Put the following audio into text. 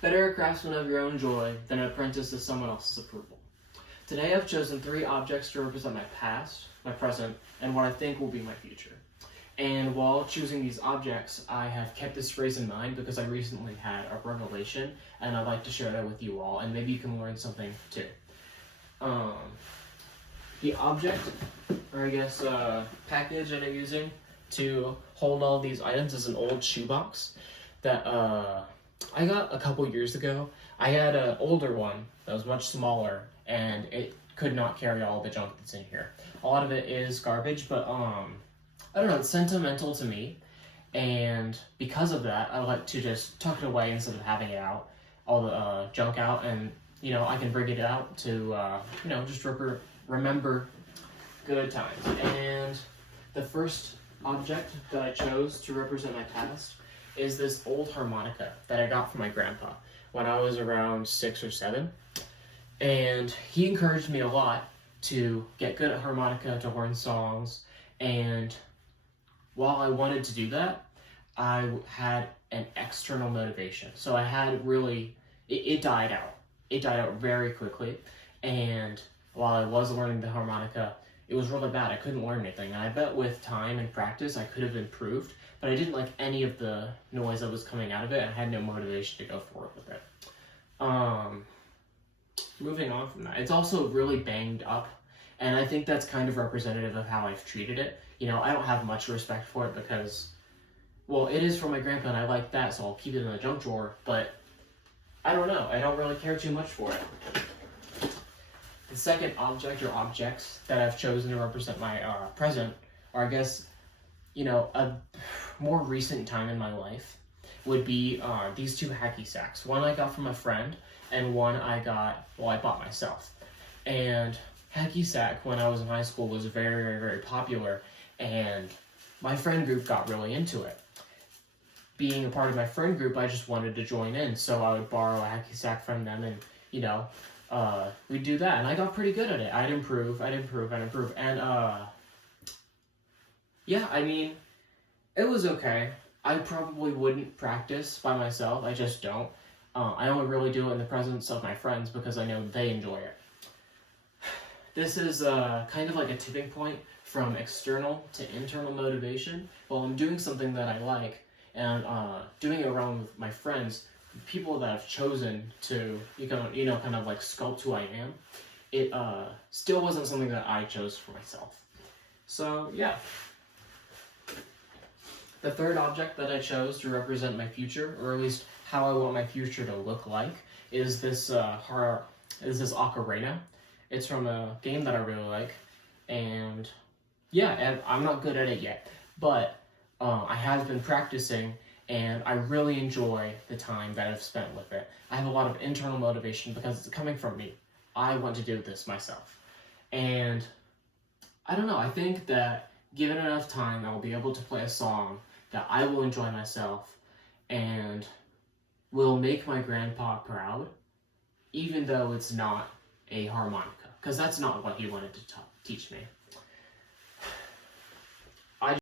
Better a craftsman of your own joy than an apprentice to someone else's approval. Today I've chosen 3 objects to represent my past, my present, and what I think will be my future. And while choosing these objects, I have kept this phrase in mind because I recently had a revelation, and I'd like to share that with you all, and maybe you can learn something too. The object, or I guess package that I'm using to hold all these items is an old shoebox that I got a couple years ago. I had an older one that was much smaller, and it could not carry all the junk that's in here. A lot of it is garbage, but I don't know, it's sentimental to me, and because of that, I like to just tuck it away instead of having it out, all the junk out, and I can bring it out to just remember good times. And the first object that I chose to represent my past is this old harmonica that I got from my grandpa when I was around 6 or 7. And he encouraged me a lot to get good at harmonica, to learn songs, and while I wanted to do that, I had an external motivation. So I had really, it died out. It died out very quickly, and while I was learning the harmonica, it was really bad. I couldn't learn anything, and I bet with time and practice I could have improved, but I didn't like any of the noise that was coming out of it, and I had no motivation to go forward with it. Moving on from that, it's also really banged up, and I think that's kind of representative of how I've treated it. I don't have much respect for it because, well, it is from my grandpa, and I like that, so I'll keep it in the junk drawer, but I don't know. I don't really care too much for it. The second object or objects that I've chosen to represent my present are, I guess, a more recent time in my life would be these 2 hacky sacks. One I got from a friend, and one I bought myself. And hacky sack, when I was in high school, was very, very, very popular, and my friend group got really into it. Being a part of my friend group, I just wanted to join in, so I would borrow a hacky sack from them, and we'd do that, and I got pretty good at it. I'd improve, and it was okay. I probably wouldn't practice by myself. I just don't. I only really do it in the presence of my friends because I know they enjoy it. This is kind of like a tipping point from external to internal motivation. Well, I'm doing something that I like, and doing it around with my friends, people that I've chosen to, kind of like sculpt who I am, it still wasn't something that I chose for myself. So, yeah. The third object that I chose to represent my future, or at least how I want my future to look like, is this ocarina. It's from a game that I really like, and I'm not good at it yet, but I have been practicing, and I really enjoy the time that I've spent with it. I have a lot of internal motivation because it's coming from me. I want to do this myself. And I don't know, I think that given enough time, I will be able to play a song that I will enjoy myself and will make my grandpa proud, even though it's not a harmonica, because that's not what he wanted to teach me.